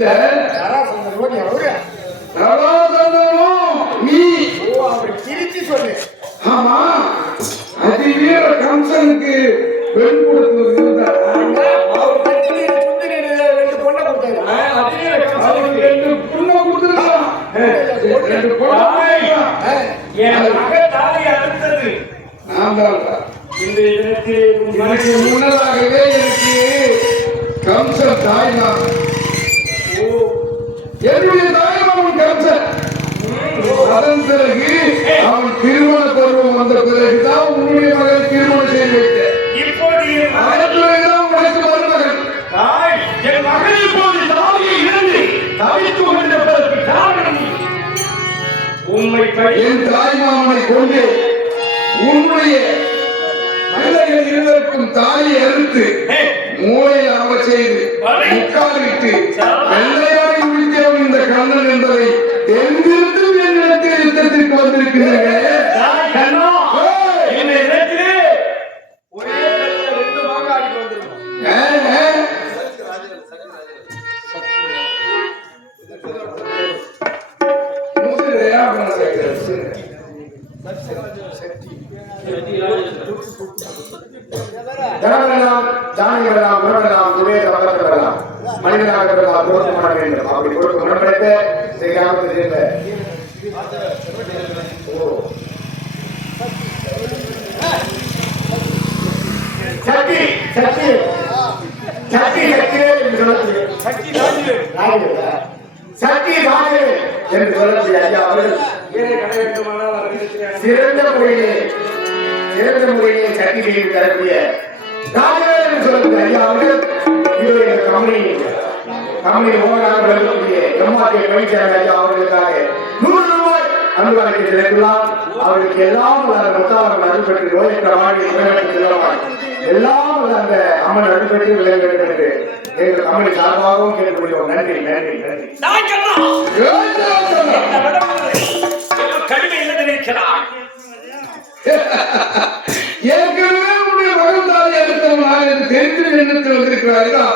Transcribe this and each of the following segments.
இல்ல நராசந்தனும் நீ அப்படி பிரிச்சு சொல்லு. ஆமா அதிவீர கம்சனுக்கு பெண் கொடுத்தது ரெண்டு பொண்ணை கொடுத்தாரு. ரெண்டு பொண்ணை கொடுத்துருக்கான். ரெண்டு பொண்ணை என் மகன் தாலி அறுத்தது நான் தான். இந்த எனக்கு முன்னதாகவே எனக்கு கம்சன் தாய்தான். என்னுடைய தாய்மாமன் கம்சன். அதன் பிறகு அவன் திருமண பருவம் வந்த பிறகுதான் உன்னுடைய மகன் திருமணம் செய்து வைத்தேன். இப்போது உனக்கு மருமகன் என் மகன் இப்போது தாலியை இழந்து தவித்து கொண்டிருப்பதற்கு காரணம் உண்மை. என் தாய்மாமனை கொண்டு உன்னுடைய பிள்ளைகள் இருவருக்கும் தாலியை அறுத்து மூளையை அவ செய்து முக்காலிட்டு வெள்ளையாடி முடித்தவன் இந்த கண்ணன் என்பதை எங்கிருந்தும் என்னிடத்தில் யுத்தத்திற்கு வந்திருக்கிறீர்கள். மனிதனாக கொடுக்க மாட வேண்டும். அப்படி கொடுக்க முன்படுத்த சக்தி சக்தி சக்தி சக்தி என்று சொல்லக்கூடிய ஐயா அவர்கள் சிறந்த முறையிலே சக்தி செய்து தரக்கூடிய ராஜவேல் என்று சொல்லக்கூடிய ஐயா அவர்கள் கம்பெனி ஓவராக இருக்கக்கூடிய எம்ஆர்கே பயிற்சியாளர் ஐயா அவர்களுக்காக 100 ரூபாய் அன்பளிப்பு செலுத்தலாம். அவர்களுக்கு எல்லாம் முத்தாளர்கள் அனுப்பி நோயற்ற வாழ்வில் எல்லாம் அந்த அம்மன் அனுப்பி விளைய வேண்டும் என்று எங்கள் கம்பெனி சார்பாகவும் கேட்டுக்கொள்வோம். நன்றி நன்றி நன்றி. ஏற்கனவே உடைய மகன்தாரி எடுத்தவனாக தெரிந்து எண்ணத்தில் வந்திருக்கிறார்களா?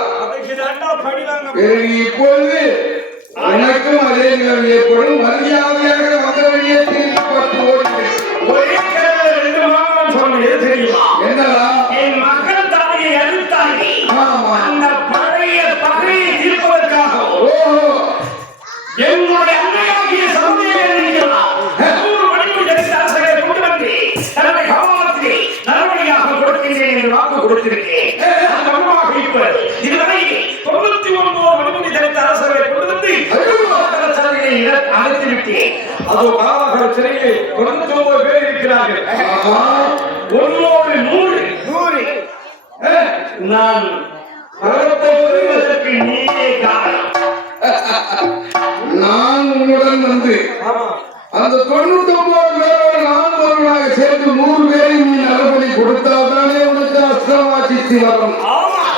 இப்பொழுது எனக்கும் அதே நிலம் ஏற்படும். மரியாதையாக வந்தவழியே என்னடா என் மகன் தாயை அறுத்தாங்க. அந்த பழைய பகையை தீர்ப்பதற்காக என்னுடைய அன்னையாகிய சமுதாயம் வாக்கு கொடுத்திருக்கேன். இதுவரை 99 மணிமணி தடுத்த அரசரை கொண்டு வந்து அழைத்து விட்டேன். அதோ காவலர் சிறையிலே 99 பேர் இருக்கிறார்கள். ஒன்னோடு 100 நான் நீயே காரணம். நான் உன்னுடன் வந்து அந்த 99 பேரோடு நான் ஒருவனாக சேர்த்து 100 பேரை நீ நலப்படி கொடுத்தால்தானே உனக்கு அஸ்திரமாட்சி வரும்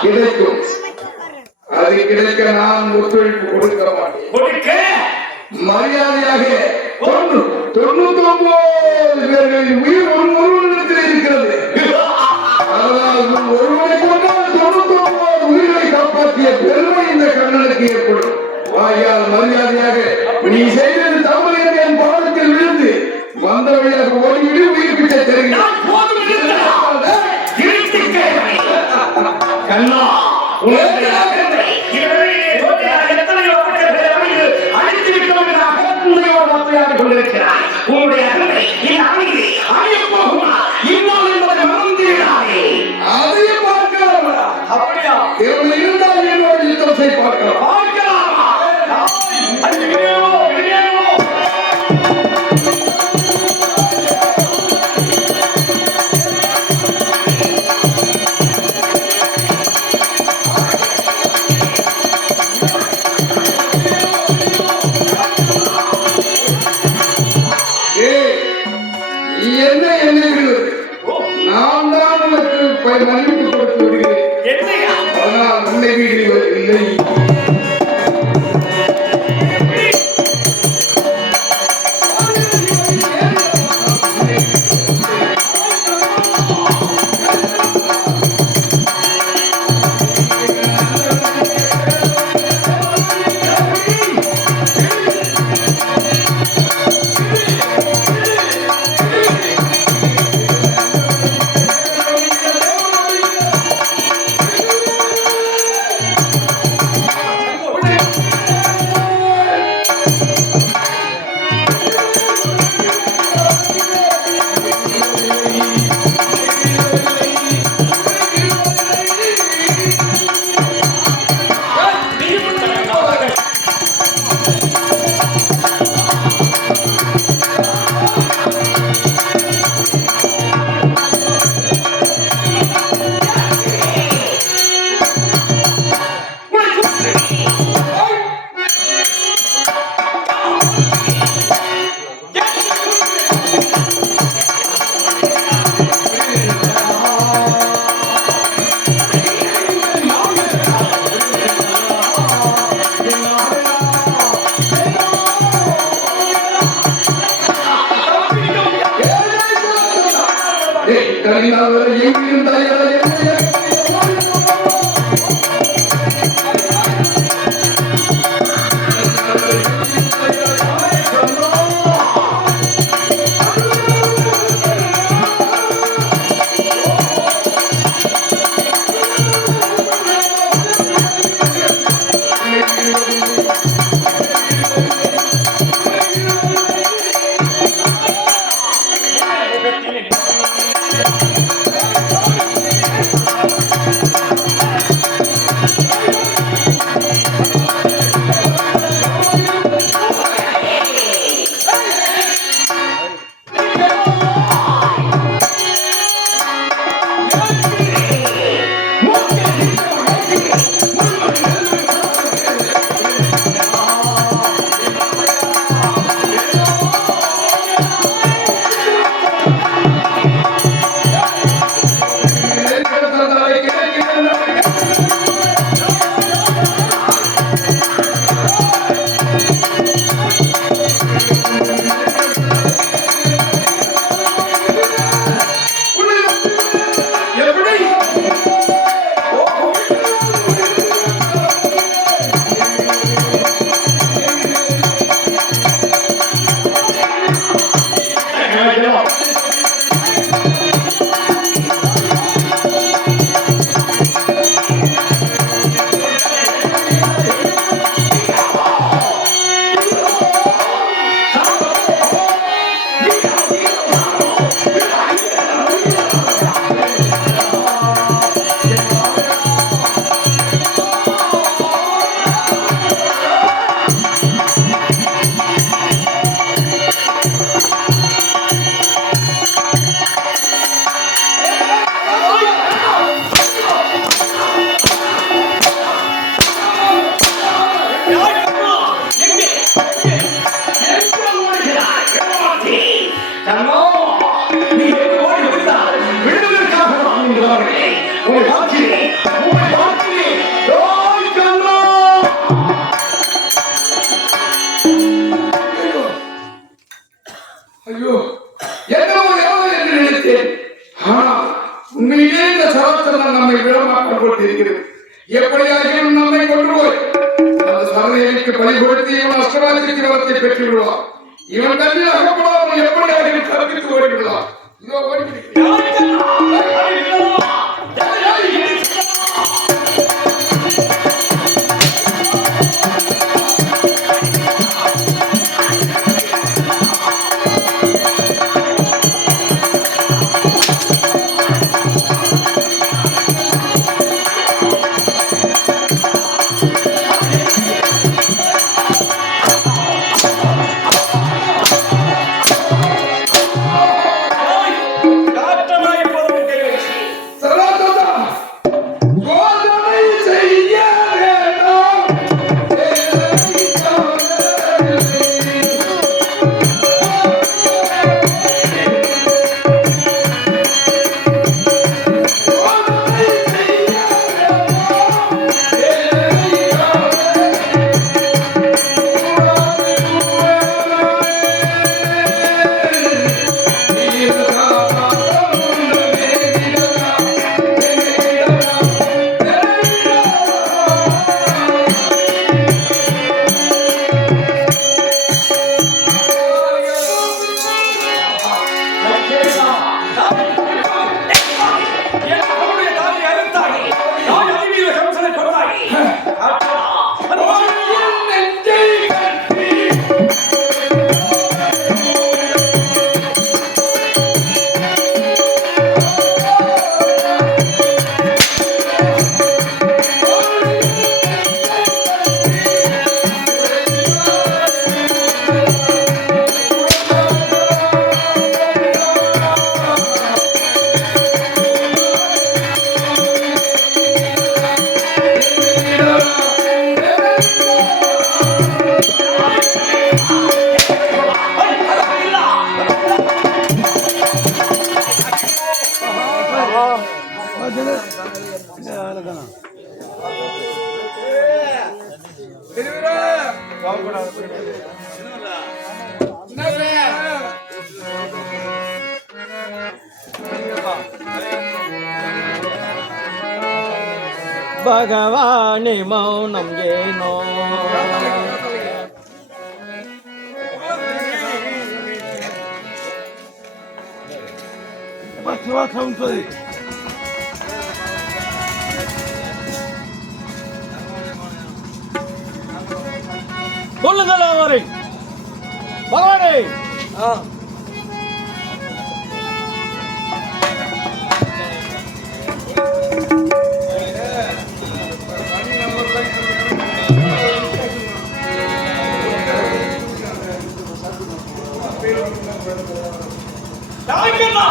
கிடைக்கும். அது கிடைக்க நான் ஒத்துழைப்பு கொடுக்க மாட்டேன். மரியாதையாக 99 பேர்களின் உயிர் ஒருவனிடத்தில் இருக்கிறது. அதனால் ஒருவனை கொண்டால் 99 உயிரை காப்பாற்றிய பெருமை இந்த கண்ணனுக்கு ஏற்படும். ஆகையால் மரியாதையாக நீ செய்தது தவறு என்று என் பாதத்தில் விழுந்து வந்த வழியாக ஓடிவிடு. உயிர் பிச்சை தருகிறான். அதையும் பார்க்கலாம். அப்படியா இருந்தால் என்னோட யுத்தத்தை பார்க்கலாம். என்ன எண்ணுகிறது? நான் தான் உனக்கு மன்னிப்பு கொடுத்து விடுகிறேன். ஆனால் உன்னை வீடு இல்லை. கனிநாதரை எங்கிருந்தாய் ஐயோ என்னவோ என்று நினைத்தேன். ஆனால் உண்மையிலே இந்த சராசரம் நம்மை விடமாக்கம் கொண்டிருக்கிறது. எப்படியாகியும் நம்மை கொண்டு போய் அந்த சரதையனுக்கு பலி கொடுத்து இவன் அஷ்டராஜ்யத்தின் வரத்தை பெற்று விடுவான். இவன் கல்வியில் அகப்படாமல் எப்படியாகியும் தப்பித்து ஓடிவிடலாம். இதோ பகவானே மௌனம் ஏனோ சொல்லுங்கள் அவரை பகவானே தாய்க்கண்ணா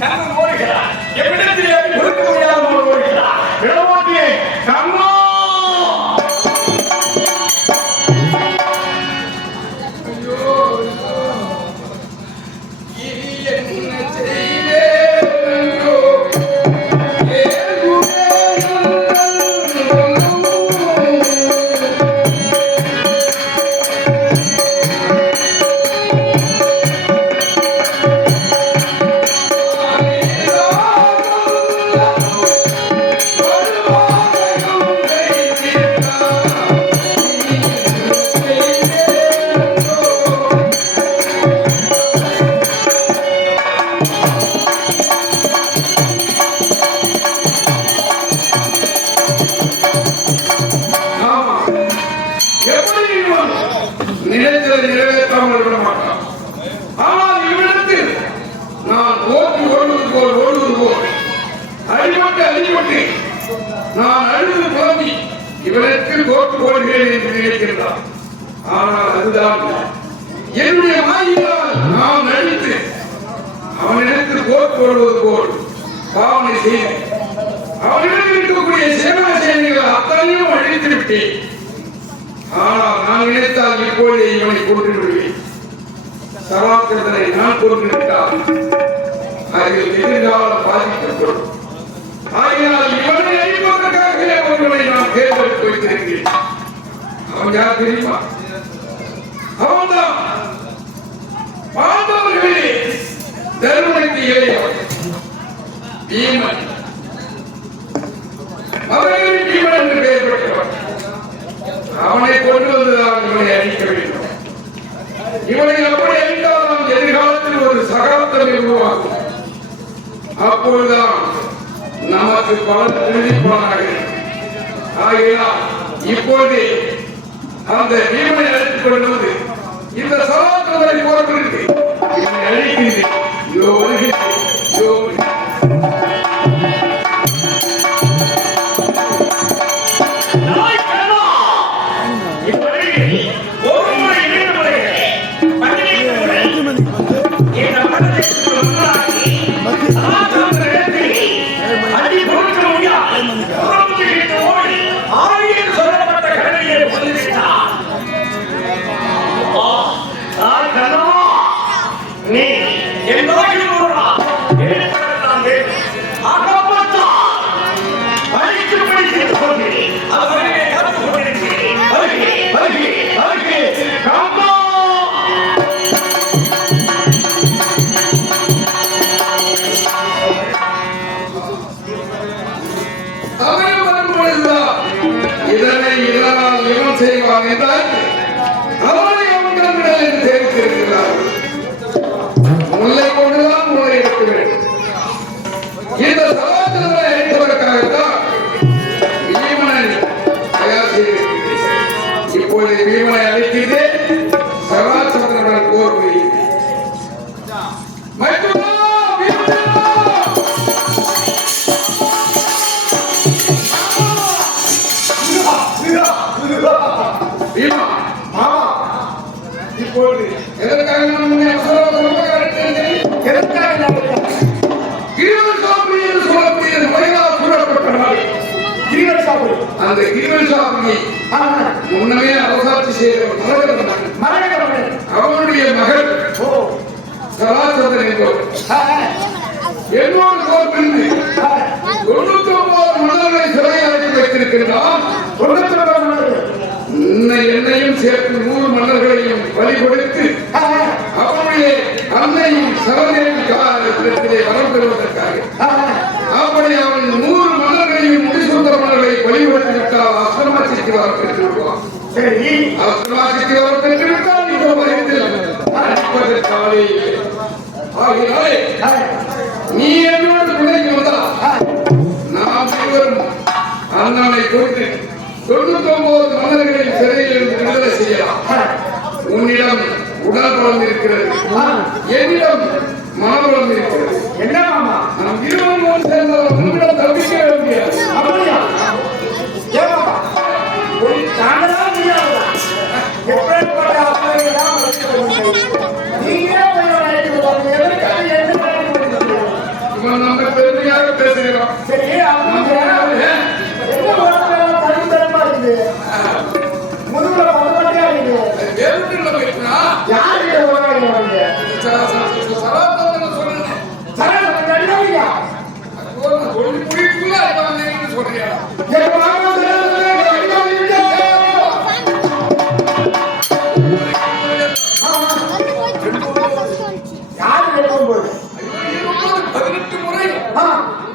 கண்ணன் ஓடுகிறார் எவ்விடத்திலே கொடுக்க முடியாமல் ஓடுகிறார் இடமாட்டியே கண்ணா நினைத்ததை நிறைவேற்றாமல் விட மாட்டான். ஆனால் இவ்விடத்தில் நான் ஓடுவது போல் அடிபட்டு நான் அழுது புலம்பி இவனுக்கு தோற்று போடுகிறேன் என்று நினைக்கின்றான். ஆனால் அதுதான் என்னுடைய மாயினால் நான் நடித்து அவனிடத்தில் தோற்று போடுவது போல் பாவனை செய்தேன். அவனிடம் இருக்கக்கூடிய சேவன சேனைகள் அத்தனையும் அழித்து விட்டேன். ஆனால் நான் நினைத்தால் இப்போதே இவனை கொன்று விடுவேன். சராசரனை நான் கொன்று விட்டால் அதில் எதிர்காலம் பாதிக்கப்படும். ஆகையால் இவனை அழிப்பதற்காகவே ஒருவனை நான் தேர்ந்தெடுத்து வைத்திருக்கிறேன். அவன் யார் தெரியுமா? அவன்தான் பாண்டவர்களே தருமனுக்கு இளையவன் பீமன். அவர்களின் பீமன் என்று பெயர் பெற்றவன். அவனை கொண்டு வந்துதான் இவனை அழிக்க வேண்டும். இவனை அப்படி அழித்தால் நாம் எதிர்காலத்தில் ஒரு சகாப்தம் உருவாகும். அப்பொழுதுதான் நமக்கு பலன் உறுதிப்பானாக. ஆகையால் இப்போது அந்த பீமனை அழைத்துக் கொண்டு வந்து இந்த சகாப்தத்தை போர்க்கிறது இவனை அழிக்கின்றேன். இதோ வருகிறேன். இதோ இப்போது எதற்காக நான் உன்னை அவசரமாக அழைத்தேன்? எதற்காக நான் வந்தேன்? கிரிவலசாமி என்று சொல்லக்கூடிய மலையாள கூறப்பட்ட நாள். கிரிவலசாமி. அந்த கிரிவலசாமியை முன்னமே அரசாட்சி செய்த மரகதவன். அவனுடைய மகள் ஓ. சராசந்தன் என்பவர் என்னோடு கோர்ப்பிருந்து 99 மன்னர்களை சிறையில் அடைத்து வைத்திருக்கின்றான். 99 மன்னர்கள். என்னையும் சேர்த்து 100 மன்னர்களையும் பலி கொடுத்து அவனுடைய அன்னையும் சரதேவிலே வரம் பெறுவதற்காக அப்படி அவன் 100 மன்னர்களையும் முடிசூத்திர மன்னர்களை பலிபடுத்தி விட்டால் அஸ்திரமாட்சிக்கு வர பெற்று விடுவான். சரி. அஸ்திரமாட்சிக்கு வர பெற்று விட்டால் இந்த வயதில் அழைப்பதற்காலே ஆகினாலே நீ என்னோடு துணைக்கு வந்தால் நாம் இருவரும் அண்ணனை கொடுத்து 99 மன்னர்களின் சிறையில் இருந்து விடுதலை செய்யலாம். உன்னிடம் உடல் பலம் இருக்கிறது, என்னிடம் மனபலம் இருக்கிறது. என்ன மாமா? நாம் இருவரும் சேர்ந்தால் உன்னிடம் தப்பிக்க முடியாது. அப்படியா? ஏமா? ஒரு தானடா முடியாதா? எப்பேற்பட்ட அப்பாவையெல்லாம் நீங்களே போய் அழைத்து வருவாங்க. எதற்காக என்ன பண்ணி இவன் நம்ம பெருமையாக பேசுகிறோம். சரி, அவங்க என்ன வார்த்தையெல்லாம் தனித்தனமா இருக்குது. முதுகுல பதப்பட்டியா இருக்குது. வேறுல பேசினா யாருக்கிட்ட வருவாங்க அவங்க? சராசந்தன் சொல்லுங்க. சரவணன் நடிகா. ஒரு முடிக்குள்ள அவன் சொல்றியா? என் மாமா யாரு கேட்கும்போது 18 முறை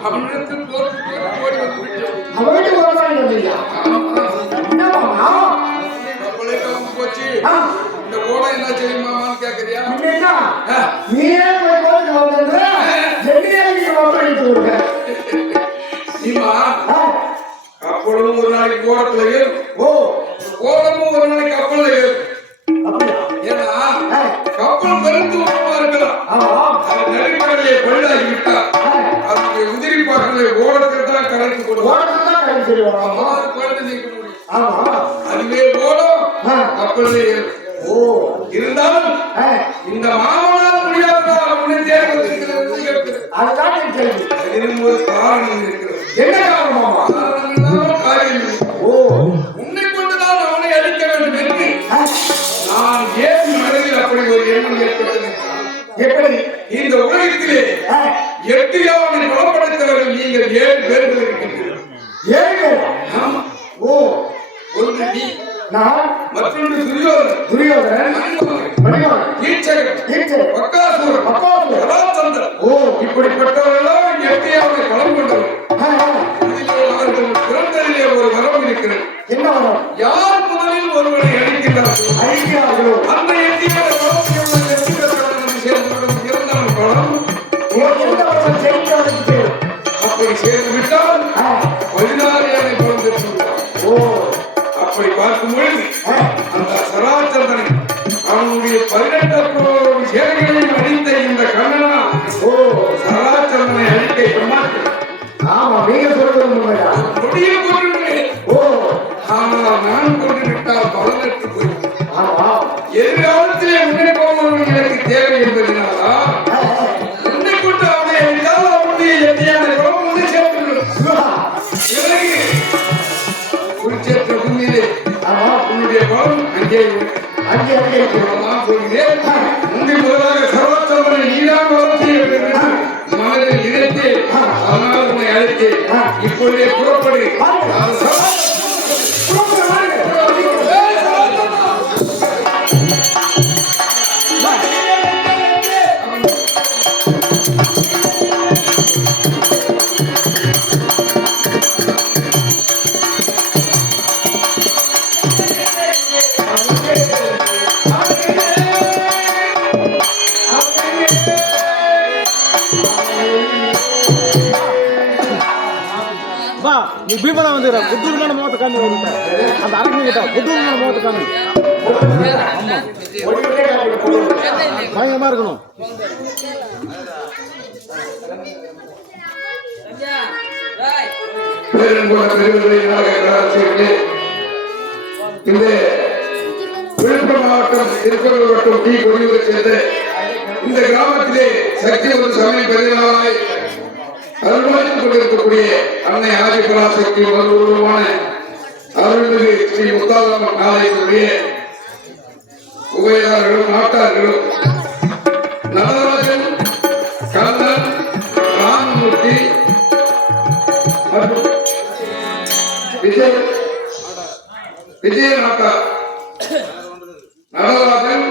அவனிடத்தில் தோற்று ஓடி வந்து விட்டோம். அவனுக்கு வருவாங்க இல்லையா? என்ன மாமா? கப்பலே கலந்து போச்சு. இந்த ஓடம் என்ன செய்யுமாமான்னு கேட்கறியா? என்னன்னா நீயே போய் போட்டு வந்து என்னையே நீங்க வாங்கிட்டு வருங்க. நீமா கப்பலும் ஒரு நாளைக்கு ஓடத்துல ஏறும். ஓ. ஓடமும் ஒரு நாளைக்கு கப்பல்ல ஏறும். அப்படியா? ஏன்னா கப்பல் பெருந்து ஓடமா இருக்கலாம். ஆமா. அது நடுக்கடலையே பழுதாகி விட்டா அதுக்கு உதிரி பாக்கலை ஓடத்தை தான் கரைத்து கொடுக்கும். ஓடத்தான் கை சொல்லுவாங்க. அம்மாவை குழந்தை நீக்க முடியும். ஆமா. அதுவே ஓடம் கப்பல்ல ஏறும். ஓ. இருந்தாலும் இந்த மாமனார் முடியாதா அவனை தேர்ந்தெடுக்கிறது இருக்கிறது. அதுதான் என் கேள்வி. அதிலும் ஒரு காரணம் இருக்கிறது. என்ன காரணமாமா? காரியம் இல்லை. ஓ. உன்னை கொண்டுதான் அவனை அழிக்க வேண்டும் என்று நான் ஏன் மனதில் அப்படி ஒரு எண்ணம் ஏற்பட்டது. எப்படி? இந்த உலகத்திலே 8 யானை பலப்படுத்தவர்கள் நீங்கள் 7 பேர்கள் இருக்கின்றீர்கள். 7. ஆமா. ஓ. ஒன்று நீ, நான், மற்றொன்று துரியோதனன், துரியோதனன், மணிவன், ஈச்சகன், பக்காசுரன், சராசந்தன். ஓ. இப்படிப்பட்டவர்களெல்லாம் 8 யானை பலம் கொண்டவர். இதிலே அவர்கள் பிறந்ததிலே ஒரு வரம் இருக்கிறது. என்ன வரும்? யார் முதலில் ஒருவனை அழிக்கிறார்களோ அழிக்கிறார்களோ அந்த 8 யானை பலத்தில் உள்ள வெற்றிகரமாக சேர்ந்தவர்கள் இருந்தால் பலம் எந்தவர்கள் ஜெயிக்கிறதுக்கு தேவை. அப்படி சேர்ந்து விட்டால் 16 யானை பலம் பெற்று விட்டார். ஓ. அப்படி பார்க்கும் பொழுது அந்த சராசந்தனை அவனுடைய 18 சேனைகளையும் அழித்த இந்த கண்ணனா ஓ. சராசந்தனை அழிக்க எம்மாட்டு ஆமா, நீங்க சொல்றது உண்மைதான். கொடிய கொண்டு. ஓ. ஆனால் நான் கொண்டு விட்டால் பலனற்று போய்விடும். ஆமா. எதிர்காலத்திலே முன்னே போவர்கள் எனக்கு தேவை என்பதனாலா முன்னே கொண்டு அவனை அழித்தால் அவனுடைய எதியான பலம் வந்து சேர்ந்துவிடும். பிறகு குறிச்சேற்ற பூமியிலே ஆமா. உன்னுடைய பலம் அங்கே அங்கே அங்கே நான் சொல்கிறேன். முந்தி முதலாக சர்வத்தவனை நீதான் வளர்ச்சி மனதில் நினைத்து அதனால் உன்னை அழைத்து இப்பொழுதே புறப்படு. ಬಾ ನೀ ಭೀಮನ ಬಂದಿರ ಬುದ್ಧೂರ್ಮನ ಮೂವತ್ತು ಕಮ್ಮಿ ಹೋಗುತ್ತೆ ಅಂತ ಅರಣ್ಯ ಗಿಟ್ಟ ಬುದ್ಧೂರ್ಮನ ಮೂವತ್ತು ಕಮ್ಮಿ பயங்கரமா இருக்கணும். இந்த விழுப்புரம் மாவட்டம் திருப்பூர் மற்றும் டி கொடியூரை சேர்ந்த இந்த கிராமத்திலே சக்தி ஒரு சமயம் பெருநாளாய் அருள்வாய்த்துக் கொண்டிருக்கக்கூடிய அன்னை ஆதிபராசக்தி உருவமான அருள்மிகு ஸ்ரீ முத்தாலம்மன் ஆலயத்தினுடைய உபயதாரர்களும் நாட்டார்களும் நடராஜன், கண்ணன், ராமமூர்த்தி மற்றும் விஜய நாட்டார், நடராஜன்,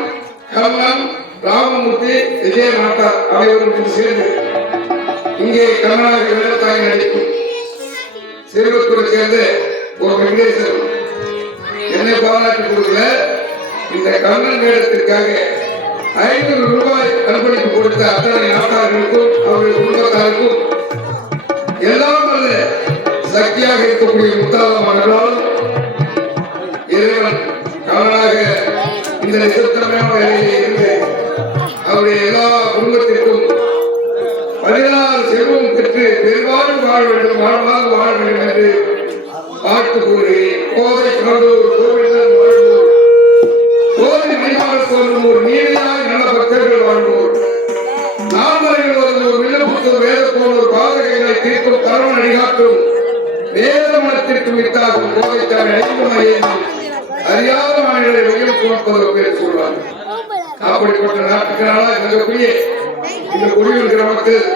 கண்ணன், ராமமூர்த்தி, விஜய நாட்டார் அனைவரும் சேர்ந்து இங்கே கர்நாடக வேடத்தாய் நடிக்கும் சிறுவத்தூரை சேர்ந்த ஒரு வெங்கடேசன் என்னை பாராட்டி கொடுக்கல. இந்த கண்ணன் வேடத்திற்காக 500 ரூபாய் அன்பளிப்பு கொடுத்த அத்தனை நாட்டார்களுக்கும் அவர்கள் குடும்பத்தாருக்கும் எல்லாம் அல்ல சக்தியாக இருக்கக்கூடிய முத்தாலம்மனால் இறைவன் கவனாக இந்த நிசப்தமான வேலையில் இருந்து அவருடைய எல்லா குடும்பத்திற்கும் 16 செல்வம் பெற்று பெரும்பாலும் வாழ வேண்டும், வாழ்வாக வாழ வேண்டும் என்று பார்த்து கூறுகிறேன். கோதை கடலூர் கோவில்தான் வாழ்வோர், கோதை மணிமாறு தோன்றுவோர், நீதியாக நல்ல பக்தர்கள் வாழ்வோர், நான்மறைகள் வருவோர், விண்ணப்பத்தோர், வேத போனோர், பாதகைகளை தீர்க்கும் கருவன் அடிகாட்டும் வேத மனத்திற்கும் வித்தாகும் கோதைத்தான் ஐம்பமையும் அறியாத மாநில வெயில் சுமப்பதற்கு என்று சொல்வார். அப்படிப்பட்ட நாட்டுக்கு நாளாக இருக்கக்கூடிய இந்த குடியூர் கிராமத்தில்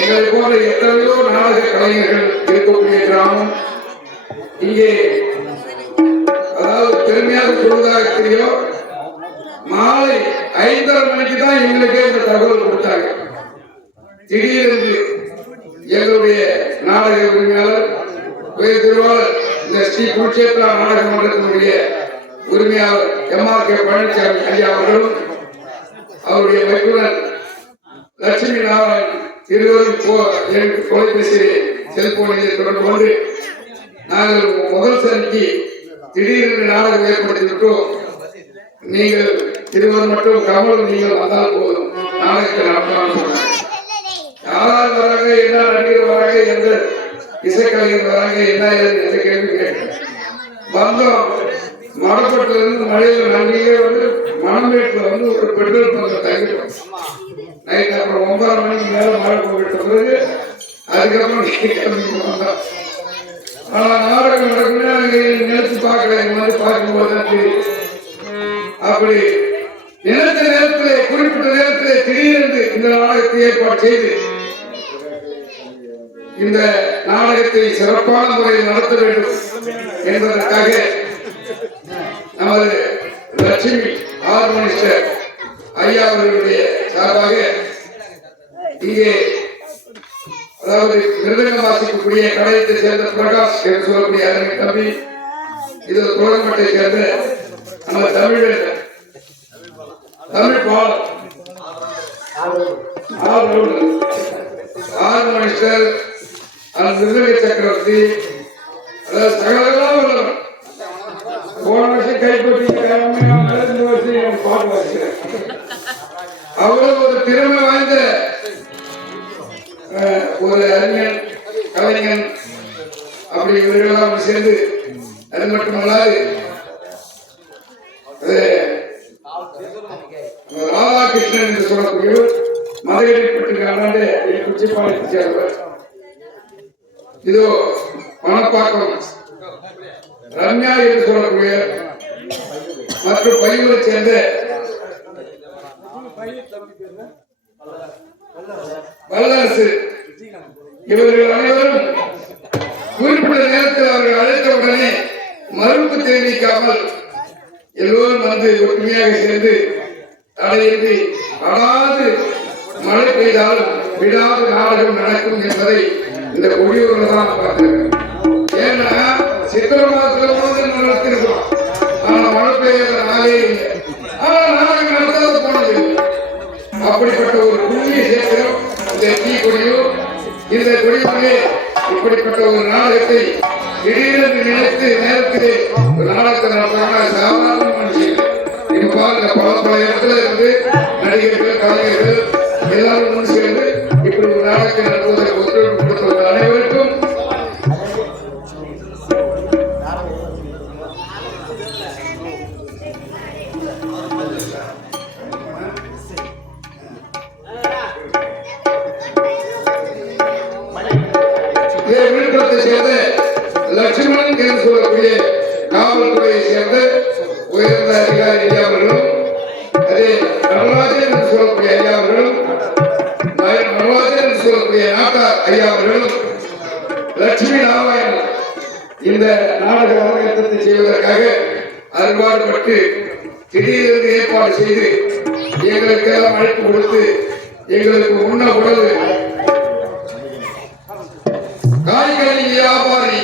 எங்களை போன்ற எத்தனையோ நாடக கலைஞர்கள் இருக்கக்கூடிய கிராமம். இங்கே அதாவது பெருமையாக சொல்வதாக தெரியும், மாலை 5:30 மணிக்கு தான் எங்களுக்கே இந்த தகவல் கொடுத்தாங்க. திடீரென்று எங்களுடைய நாடக உரிமையாளர் உயர் திருவாளர் இந்த ஸ்ரீ குருட்சேத்ரா நாடக மன்றத்தினுடைய உரிமையாளர் MRK பழனிசாமி ஐயா அவர்களும் அவருடைய மைத்துனர் லட்சுமி நாராயணன் இருவரும் தொலைபேசியிலே செல்போனில் தொடர்பு கொண்டு நாங்கள் முதல் சனிக்கு திடீரென்று நாடகம் ஏற்படுத்தி விட்டோம், நீங்கள் இருவர் மட்டும் கமலும் நீங்கள் வந்தால் போதும் நாடகத்தை நடத்தலாம் சொன்னாங்க. யாரால் வராங்க, என்ன நடிகர் வராங்க, எந்த இசைக்கலைஞர் வராங்க, என்ன எந்த கேள்வி கேட்டேன். வந்தோம், மடப்பட்டில இருந்து மழையில நன்றியே வந்து மணமேட்டில் வந்து ஒரு பெட்ரோல் பங்கு தங்கிட்டோம். நைட் அப்புறம் 9:30 மணிக்கு மேல மழை போயிட்ட பிறகு அதுக்கப்புறம் கிளம்பி வந்தோம். ஆனா நாடகம் நடக்குன்னா நினைச்சு பார்க்கல, இந்த மாதிரி பார்க்கும்போது தெரியும். அப்படி நினைத்த நேரத்திலே குறிப்பிட்ட நேரத்திலே திடீரென்று இந்த நாடகத்தை ஏற்பாடு செய்து இந்த நாடகத்தை சிறப்பான முறையில் நடத்த வேண்டும் என்பதற்காக நமது லட்சுமி ஹார்மோனிஸ்டர் ஐயா அவர்களுடைய சார்பாக இங்கே அதாவது மிருதங்கம் வாசிக்கக்கூடிய கடையத்தை சேர்ந்த பிரகாஷ் என்று சொல்லக்கூடிய அருமை தம்பி, இது குளமட்டை சேர்ந்த நம்ம தமிழ் பாலம் ஹார்மோனிஸ்டர் மிருதங்க சக்கரவர்த்தி, அதாவது சகலெல்லாம் உள்ளவர். போன வருஷம் கைப்பற்றி இந்த வருஷம் பாட்டு வாசிக்கிறேன். அவ்வளவு ஒரு திறமை வாய்ந்த ஒரு அறிஞன் கலைஞன். அப்படி இவர்களெல்லாம் சேர்ந்து அது மட்டுமல்லாது ராதாகிருஷ்ணன் என்று சொல்லக்கூடிய மதுரைப்பட்டு அண்ணாண்டு குச்சிப்பாளையத்தை சேர்ந்தவர். இதோ மணப்பாக்கம் ரம்யா என்று சொல்லக்கூடிய மற்றும் பையூரை சேர்ந்த வல்லரசு, இவர்கள் அனைவரும் குறிப்பிட்ட நேரத்தில் அவர்கள் அழைத்தவுடனே மறுப்பு தெரிவிக்காமல் எல்லோரும் வந்து ஒற்றுமையாக சேர்ந்து தடையின்றி அடாது மழை பெய்தாலும் விடாது நாடகம் நடக்கும் என்பதை இந்த கொடியூரில் தான் பார்த்திருக்கேன். ஏன்னா சித்திரை மாதத்துல நடத்திருக்கோம், ஆனா மழை பெய்யாத நாளே இல்லை, ஆனா நாடகம் நடத்தாத போனது. அப்படிப்பட்ட ஒரு புண்ணிய சேத்திரம் இந்த தீ கொடியூர். இந்த கொடியூரிலே இப்படிப்பட்ட ஒரு நாடகத்தை திடீரென்று நினைத்து நேரத்திலே ஒரு நாடகத்தை நடத்தாங்க சாதாரணமான விஷயம். இது பாருங்க, பல இடத்துல இருந்து நடிகர்கள் கலைஞர்கள் எல்லாரும் முன் சேர்ந்து இப்படி ஒரு நாடகத்தை நடத்துவதற்கு ஒத்துழைப்பு கொடுத்தவர்கள் அனைவருக்கும் சொல்லக்கூடிய ஐயா அவர்களும் நடராஜன் என்று சொல்லக்கூடிய நாட்டார் ஐயா அவர்களும் லட்சுமி நாராயணன் இந்த நாடக அரங்கத்தை செய்வதற்காக அறுபாடுபட்டு திடீரென்று ஏற்பாடு செய்து எங்களுக்கு எல்லாம் அழைப்பு கொடுத்து எங்களுக்கு உண்ண உணவு காய்கறி வியாபாரி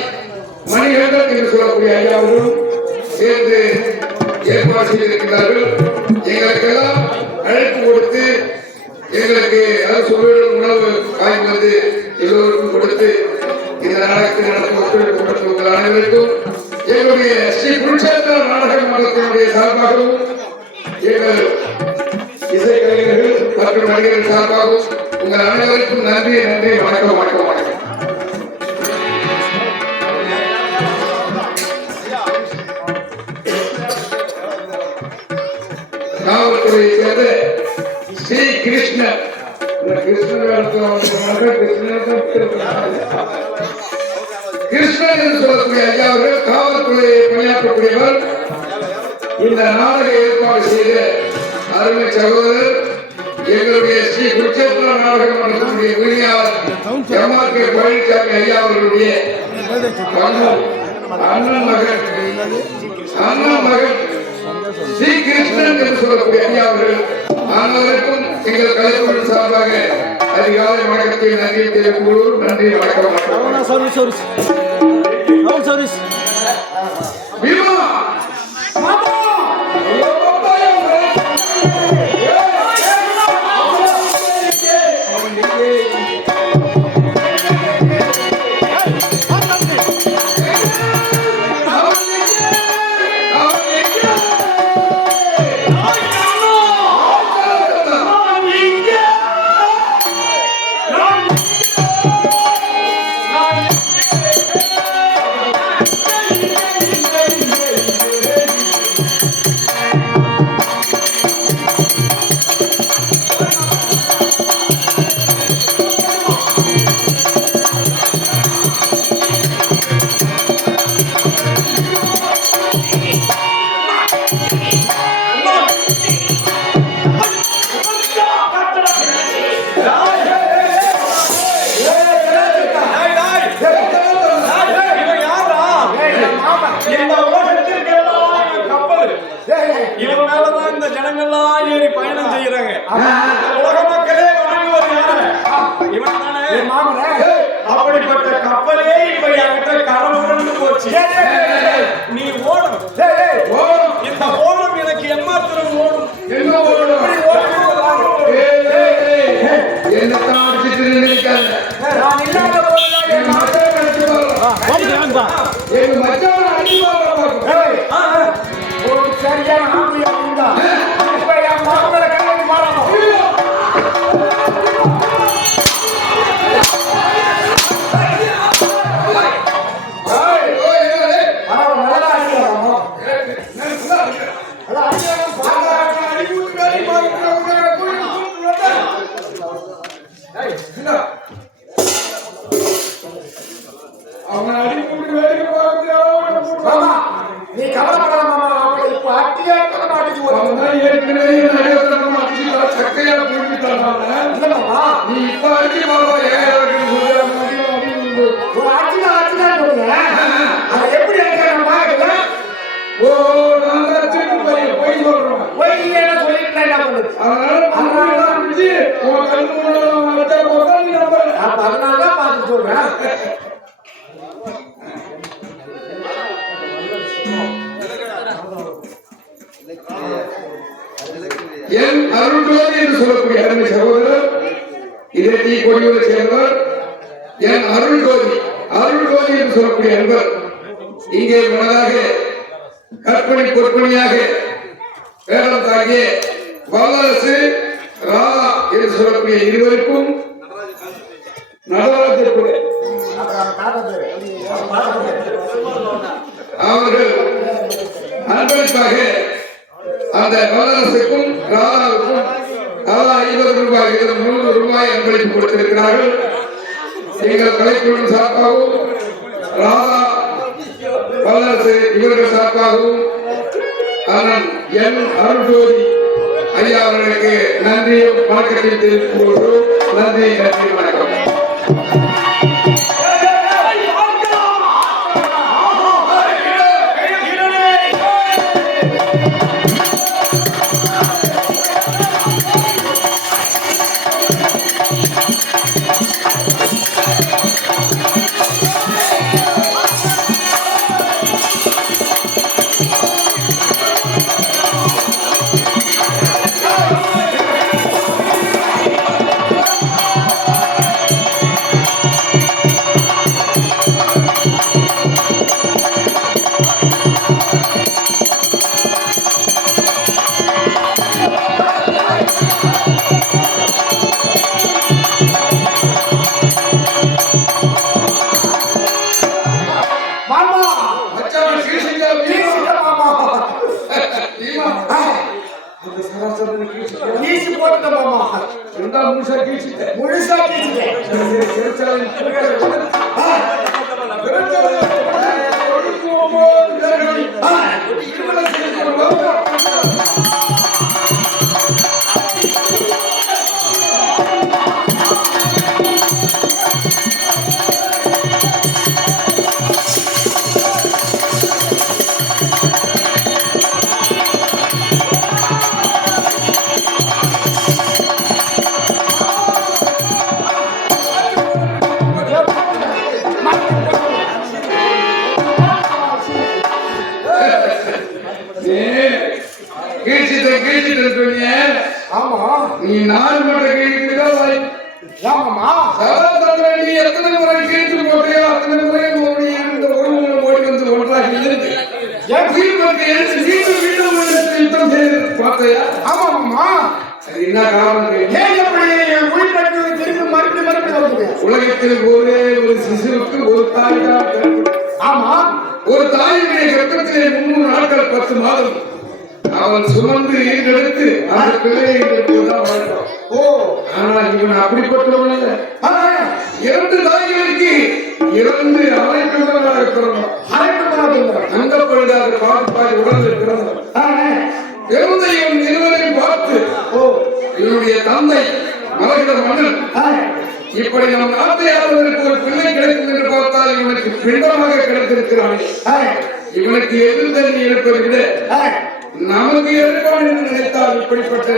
மணிகண்டன் என்று சொல்லக்கூடிய ஐயா அவர்களும் சேர்ந்து ஏற்பாடு செய்திருக்கிறார்கள். எங்களுக்கெல்லாம் அழைப்பு கொடுத்து எங்களுக்கு அரசு உணவு வாங்கி வந்து எல்லோருக்கும் கொடுத்து இந்த நாடகத்தை நடத்த ஒத்துழைப்பு கொடுத்த உங்கள் அனைவருக்கும் எங்களுடைய ஸ்ரீ குருஷேத்திர நாடக மன்றத்தினுடைய சார்பாகவும் எங்கள் இசைக்கலைஞர்கள் மற்றும் நடிகர்கள் சார்பாகவும் உங்கள் அனைவருக்கும் நன்றி நன்றி வணக்கம் வணக்கம் வணக்கம். காவல்துறையை சேர்ந்த ஸ்ரீ கிருஷ்ணன் கிருஷ்ணன் என்று சொல்லக்கூடிய ஐயா அவர்கள் காவல்துறையை பணியாற்றக்கூடியவர். இந்த நாடக ஏற்பாடு செய்த அருமை சகோதரர் எங்களுடைய ஸ்ரீ குருஷேத்திர நாடக மன்றத்தினுடைய உரிமையாளர் எம்.ஆர்.கே. பழனிசாமி ஐயா அவர்களுடைய அண்ணன் மகன் ஸ்ரீ கிருஷ்ணன் என்று சொல்லக்கூடிய ஐயா அவர்கள் அனைவருக்கும் எங்கள் கலைக்குழு சார்பாக அதிகாலை வணக்கத்தை நன்றி தெரிவிக்கிறோம். நன்றி வணக்கம். அப்படிப்பட்ட கப்பலே இப்ப என்கிட்ட கரமுடன் போச்சு. நீ ஓடும் இந்த ஓடும் எனக்கு எம்மாத்திரம் ஓடும். என்ன ஓடும்? என்னத்தான் அடிச்சுட்டு நினைக்காத. நான் இல்லாத போதுதான் என் மகன் எங்க மச்சான் ஒரு சரியான ஆம்பியா இருந்தா இப்ப என் மகனை கல்யாணம் மாறணும். நீ கவலைப்படாத மாமா, அவளை இப்ப அட்டியா சக்கையா போட்டுட்டாங்க. நீ இப்ப அடிச்சு பாப்பா ஒரு அடிதான் சொல்லுங்க. அதை எப்படி அடிக்கிறேன்? ஓ நான் போய் சொல்றேன். போய் என்ன சொல்லிட்டு என்ன பண்ணுது? அதனாலதான் பார்த்து சொல்றேன். என் அருள்ஜோதி என்று சொல்லக்கூடிய அருமை சகோதரர் இதே தீ கொடியோடு சேர்ந்தவர் என் அருள்ஜோதி என்று சொல்லக்கூடிய அன்பர் இங்கே முன்னதாக கற்பனை பொற்பனையாக வேடம் தாங்கிய வல்லரசு ராதா என்று சொல்லக்கூடிய இருவருக்கும் நடராஜர் அவர்கள் அன்பளிப்பாக அந்த வல்லரசுக்கும் ராதாவுக்கும் தலா 50 ரூபாய் 100 ரூபாய் அன்பளிப்பு கொடுத்திருக்கிறார்கள். எங்கள் கலைக்குழு சார்பாகவும் ராதா வல்லரசு இவர்கள் சார்பாகவும் அண்ணன் என் அருள்ஜோதி ஐயா அவர்களுக்கு நன்றியும் வணக்கத்தையும் தெரிவித்துக் கொள்கிறோம். நன்றி நன்றி வணக்கம். நீ நான் பண்ற கேள்விக்குதான் நீ எத்தனை முறை கேட்டு போட்டியோ அத்தனை முறை இந்த உறவுகளை ஓடி வந்து ஒன்றாக இருந்து யுத்தம் செய்து பார்த்தையா? ஆமாம்மா. சரி, என்ன காரணம்? ஏன் எப்படி உயிர் திரும்பி மறுபடி உலகத்தில் ஒரே ஒரு சிசுவுக்கு ஒரு தாய் தான். ஆமா, ஒரு தாயுடைய கர்ப்பத்திலே 300 நாட்கள் 10 மாதம் அவன் சுமந்து ஈண்டெடுத்து அந்த பிள்ளையை தான் வளர்த்தான். ஆனா இவன் அப்படிப்பட்டவன் அல்ல. 2 தாய்களுக்கு 2 அரைக்குள்ளதாக பிறந்தான். அங்கப்படுதாக பார்ப்பாய் உடல் இருக்கிறான். பிறந்த இவன் இருவரையும் பார்த்து இவனுடைய தந்தை மரகத மன்னன் இப்படி நம் நாட்டை ஆளுவதற்கு ஒரு பிள்ளை கிடைக்கும் என்று பார்த்தால் இவனுக்கு பிண்டமாக கிடைத்திருக்கிறான். இவனுக்கு எதிர்த்தண்ணி இருப்பதை விட நமக்கு எடுப்பான் என்று நினைத்தால் இப்படிப்பட்ட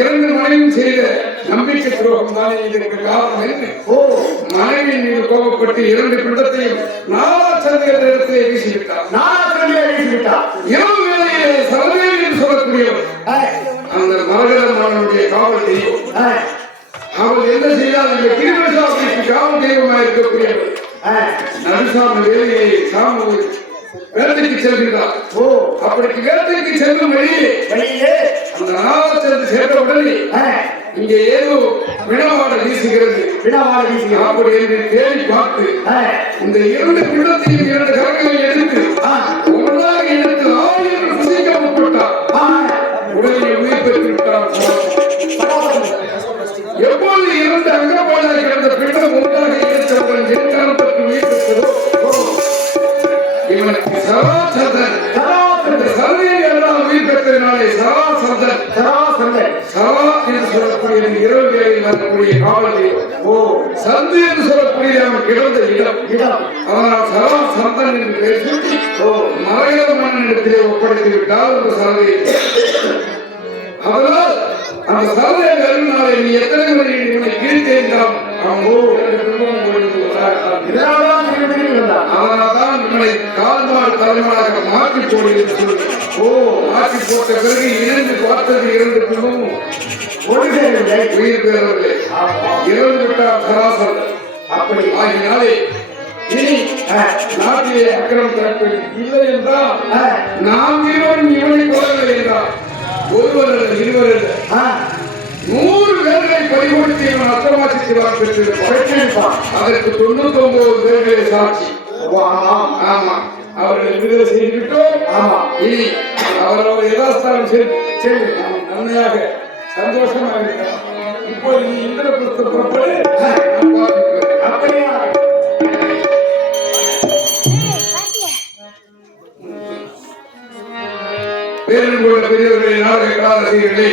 2 மனைவியும் செய்த நம்பிக்கை துரோகம் தானே இதற்கு காரணம் என்று மனைவியின் மீது கோபப்பட்டு 2 பிண்டத்தையும் நாலாச்சந்திரத்திலே வீசிவிட்டார். இரவு வேளையிலே சரதேவி என்று சொல்லக்கூடியவர் அந்த மரகத மன்னனுடைய காவல் தெய்வம். அவள் என்ன செய்தால் இந்த திருநெல்வேலிக்கு காவல் தெய்வமாக இருக்கக்கூடியவர் நடுசாமி வேலையை சாமி வேட்டைக்கு செல்கிறார். அப்படி வேட்டைக்கு செல்லும் வழியே அந்த நாளாச்சந்து சேர்ந்த உடனே இங்கே ஏதோ வினவாட வீசுகிறது. அப்படி என்று தேடி பார்த்து இந்த 2 பிண்டத்தையும் 2 கரங்களை எடுத்து ஒன்றாக எடுத்து ஆயிரம் புசிக்க முற்பட்டார். உடனே உயிர் பெற்று விட்டார். எப்போது 2 அங்கப்பாடாக கிடந்த பிண்டம் ஒன்றாக இணைத்தவுடன் என் பெற்று உயிர் பெற்றதோ இவனுக்கு சராசந்தன் சரதேவி எல்லாம் உயிர் பெற்றதினாலே சராசந்தன் சரா என்று சொல்லக்கூடிய இரவு வேளையில் வரக்கூடிய காவல் தெய்வம். சந்து என்று சொல்லக்கூடிய அவன் கிடந்த இடம். அதனால் சராசந்தன் என்று பெயர் சொல்லி மரகத மன்னனிடத்திலே ஒப்படைத்து விட்டால் அந்த சரதேவி. அதனால் அந்த சரதேவி அருளினாலே நீ எத்தனை முறை இவனை கீழ்த்தேர்ந்தான் அதனால்தான் இவனை கால்மால் தலைமாளாக மாற்றி போடுகிறது. மாற்றி போட்ட பிறகு இணைந்து பார்த்தது 2 பிள்ளும் உயிர் பெறவில்லை. இறந்து விட்டார் சராசர். அப்படி ஆகினாலே இனி நாட்டிலே அக்கிரம் தரப்பது இல்லை என்றால் நாம் இருவரும் இவனை கொள்ளவில்லை என்றால் ஒருவர் அல்ல 2 அல்ல 100 பேர்களை பறிகொடுத்து இவன் அக்கிரமாசிக்கிறான் பெற்றிருப்பான். அதற்கு 99 பேர்களை சாட்சி. ஆமா, அவர்களை விடுதலை செய்துவிட்டோம். இனி அவரவர் யதாஸ்தானம் சென்று நன்மையாக சந்தோஷமாக இருக்கிறார். இப்போது நீ இந்திரபுரத்து புறப்படு. அப்படியா? பேரன்புள்ள பெரியவர்களை நாடக கலாரசிகர்களே,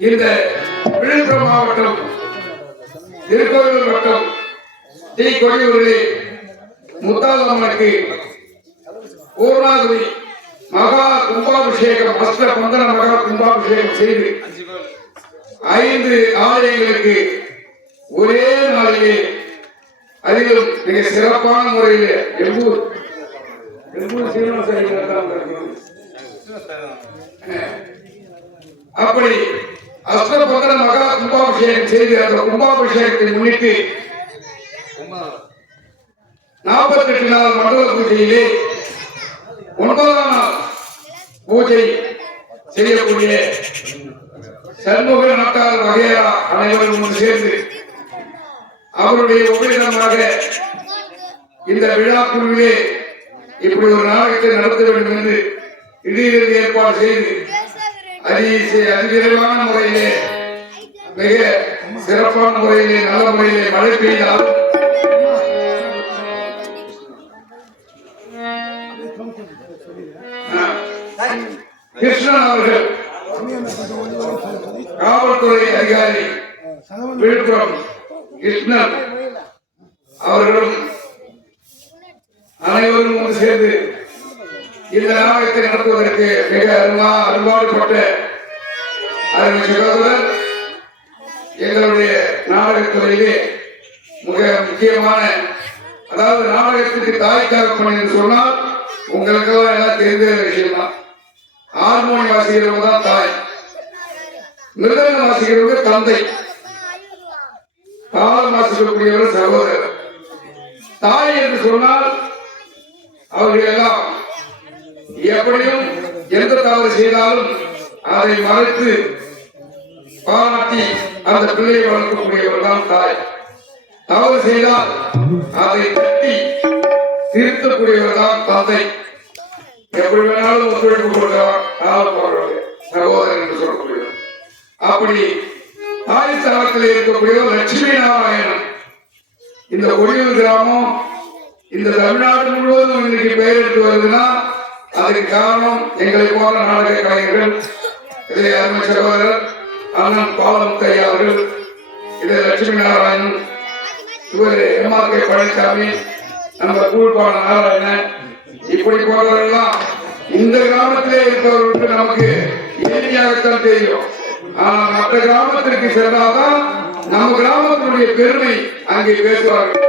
இந்த விழுப்புரம் மாவட்டம் திருக்கோவில் வட்டம் டி கொடியூரிலே முத்தாலம்மனுக்கு பூர்ணாகுதி மகா கும்பாபிஷேகம் அஷ்ட பந்தன மகா கும்பாபிஷேகம் செய்து 5 ஆலயங்களுக்கு ஒரே நாளிலே அதிலும் மிக சிறப்பான முறையில் எம்பூர் அப்படி அஷ்டபந்தன மகா கும்பாபிஷேகம் செய்து அந்த கும்பாபிஷேகத்தை முன்னிட்டு 48 நாள் மண்டல பூஜையிலே 9ஆம் நாள் பூஜை செய்யக்கூடிய சண்முக நாட்டார் வகையரா அனைவரும் சேர்ந்து அவருடைய உபயோகமாக இந்த விழா குழுவிலே இப்படி ஒரு நாடகத்தை நடத்த வேண்டும் என்று திடீரென்று ஏற்பாடு செய்து அதிவிரைவான முறையிலே மிக சிறப்பான முறையிலே நல்ல முறையிலே மழை பெய்தால் கிருஷ்ணன் அவர்கள் காவல்துறை அதிகாரி விழுப்புரம் கிருஷ்ணன் அவர்களும் அனைவரும் ஒன்று சேர்ந்து இந்த நாடகத்தை நடத்துவதற்கு மிக அன்பாடுபட்ட அருமை சகோதரர் எங்களுடைய நாடகத்துறையிலே மிக முக்கியமான, அதாவது நாடகத்துக்கு தாய் தகப்பன் என்று சொன்னால் உங்களுக்கு எல்லாம் தெரிந்த விஷயம் தான். ஹார்மோனி வாசிக்கிறவங்க தான் தாய், மிருதங்கம் வாசிக்கிறவங்க தந்தை, தாளம் வாசிக்கக்கூடியவர் சகோதரர். தாய் என்று சொன்னால் அவர்கள் எல்லாம் எப்படியும் எந்த தவறு செய்தாலும் அதை மறைத்து பாராட்டி அந்த பிள்ளையை வளர்க்கக்கூடியவர் தான் தாய். தவறு செய்தால் அதை தட்டி திருத்தக்கூடியவர் தான் தந்தை. எப்படி வேணாலும் ஒத்துழைப்பு கொடுக்கிறார் சகோதரன் என்று சொல்லக்கூடியவர். அப்படி தாய் தளத்தில் இருக்கக்கூடியவர் லட்சுமி நாராயணன். இந்த கொடியூர் கிராமம் இந்த தமிழ்நாடு முழுவதும் இன்னைக்கு பெயர் எடுத்து வருதுன்னா அதுக்கு காரணம் எங்களை போல நாடக கலைஞர்கள், இதை அருமை சகோதரர் அண்ணன் பாலமுத்தையா அவர்கள், இதை லட்சுமி நாராயணன், இவர் MRK பழனிசாமி, நம்ம கூழ்பான நாராயணன், இப்படி போன்றவர்கள்லாம் இந்த கிராமத்திலே இருப்பவர்களுக்கு நமக்கு எளிமையாகத்தான் தெரியும். ஆனால் மற்ற கிராமத்திற்கு சென்றால்தான் நம்ம கிராமத்தினுடைய பெருமை அங்கே பேசுவார்கள்.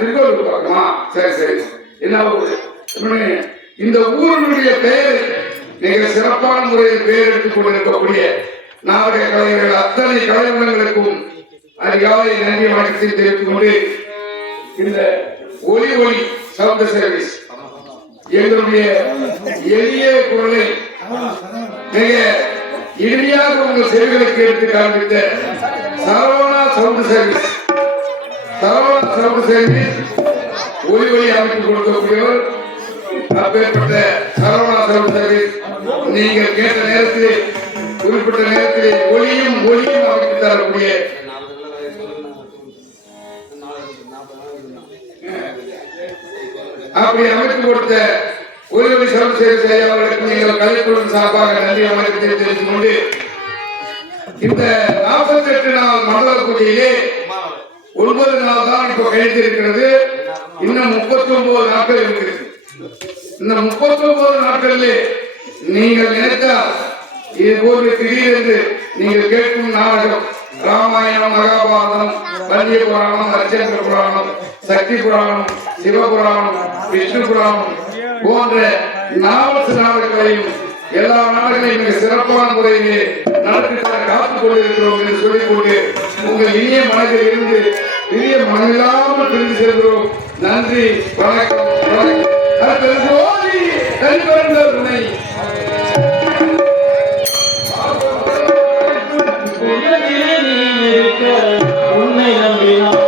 திருக்கோவில் பார்க்கமா? சரி சரி. என்ன இந்த ஊரினுடைய பெயரை மிக சிறப்பான முறையில் பெயர் எடுத்துக் கொண்டிருக்கக்கூடிய நாடக கலைஞர்கள் அத்தனை கலைஞர்களுக்கும் அதிகாலை நன்றி வணக்கத்தை தெரிவித்துக் கொண்டு இந்த ஒலி சவுண்ட் சர்வீஸ் எங்களுடைய எளிய குரலை மிக இறுதியாக உங்கள் செவிகளுக்கு எடுத்து காண்பித்த சரவணா சவுண்ட் சர்வீஸ் ஒலி அமைப்பு கொடுக்கக்கூடியவர் அப்பேற்பட்ட சரவணா சவுண்ட் சர்வீஸ். நீங்கள் கேட்ட நேரத்திலே குறிப்பிட்ட நேரத்திலே ஒலியும் அமைத்து தரக்கூடிய அப்படி அமைத்து கொடுத்த ஒலி சவுண்ட் சர்வீஸ் அவர்களுக்கு நீங்கள் கலைக்குழு சார்பாக நன்றி வணக்கத்தை தெரிவித்துக் கொண்டு இந்த 48 நாள் மண்டல பூஜையிலே 9 நாள் தான் இப்ப கழித்திருக்கிறது. இன்னும் 39 நாட்கள் இருக்குது. இந்த 39 நாட்களிலே நீங்கள் நினைத்தால் இது போன்று திடீரென்று நீங்கள் கேட்கும் நாடகம் ராமாயணம், மகாபாரதம், பந்திய புராணம், ஹரிச்சந்திர புராணம், சக்தி புராணம், சிவபுராணம், விஷ்ணு புராணம் போன்ற நாடகங்களையும் எல்லா நாடுகளையும் மிக சிறப்பான முறையிலே நடத்தி காத்துக் கொண்டிருக்கிறோம் என்று சொல்லிக்கொண்டு உங்கள் இனிய மனதில் இருந்து பெரிய மனமில்லாமல் பிரிந்து செல்கிறோம். நன்றி, வணக்கம். உன்னை நம்பினார்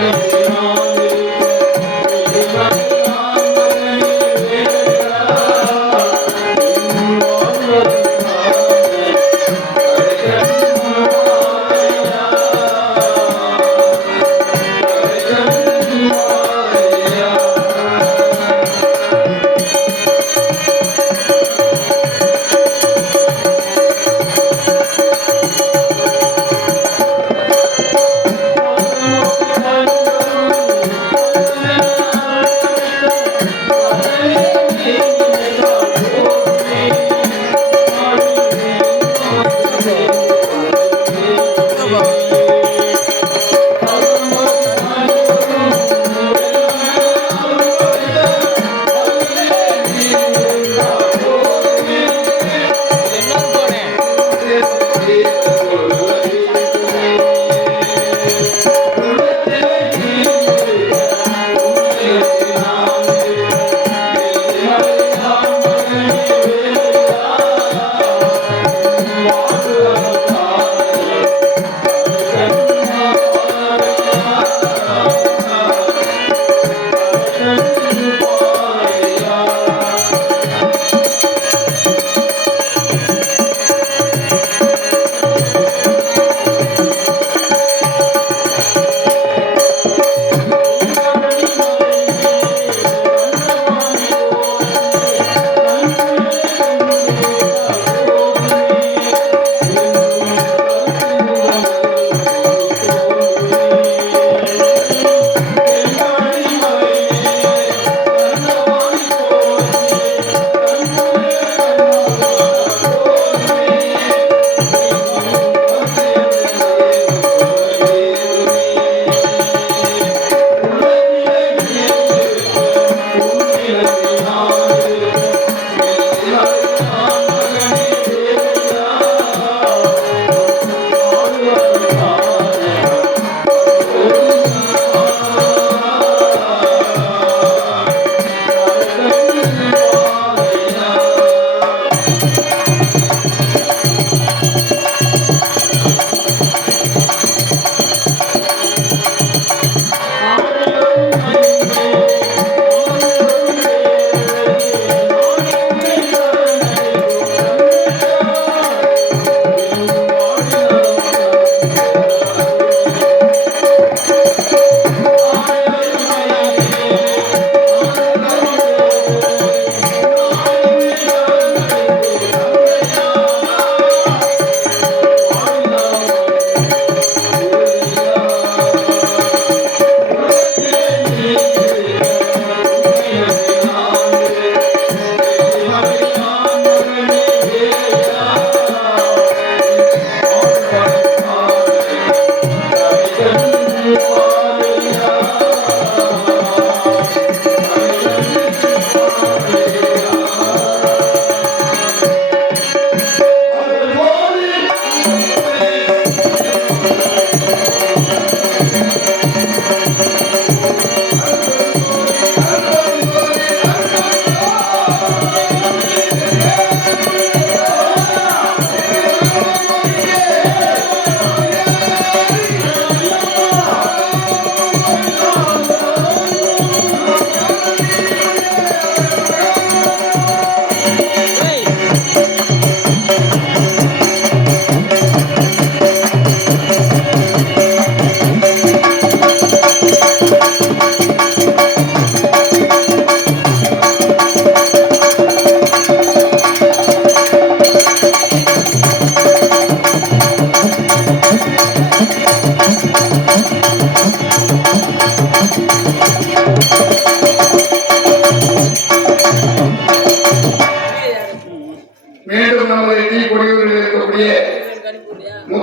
Thank you.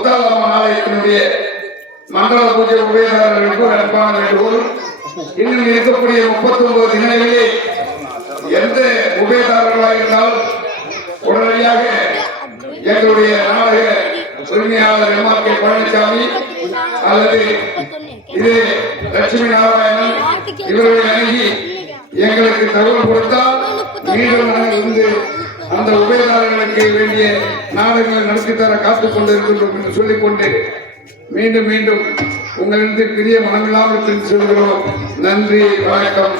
முத்தாலம்மன் ஆலயத்தினுடைய மண்டல பூஜை உபயோகர்களுக்கு அன்பான வேண்டுகோள். இன்னும் இருக்கக்கூடிய 39 தினங்களிலே எந்த உபயோகர்களாக இருந்தால் உடனடியாக எங்களுடைய நாடக உரிமையாளர் எம்.ஆர்.கே. பழனிசாமி அல்லது இது லட்சுமி நாராயணன் இவர்களை அணுகி எங்களுக்கு தகவல் கொடுத்தால் மீண்டும் இருந்து அந்த உபயோகர்களுக்கு வேண்டிய நாடகங்களை நடத்தித்தர காத்துக் கொண்டிருக்கின்றோம் என்று சொல்லிக்கொண்டு மீண்டும் மீண்டும் உங்களிடம் பெரிய மனமில்லாமல் சொல்கிறோம். நன்றி, வணக்கம்.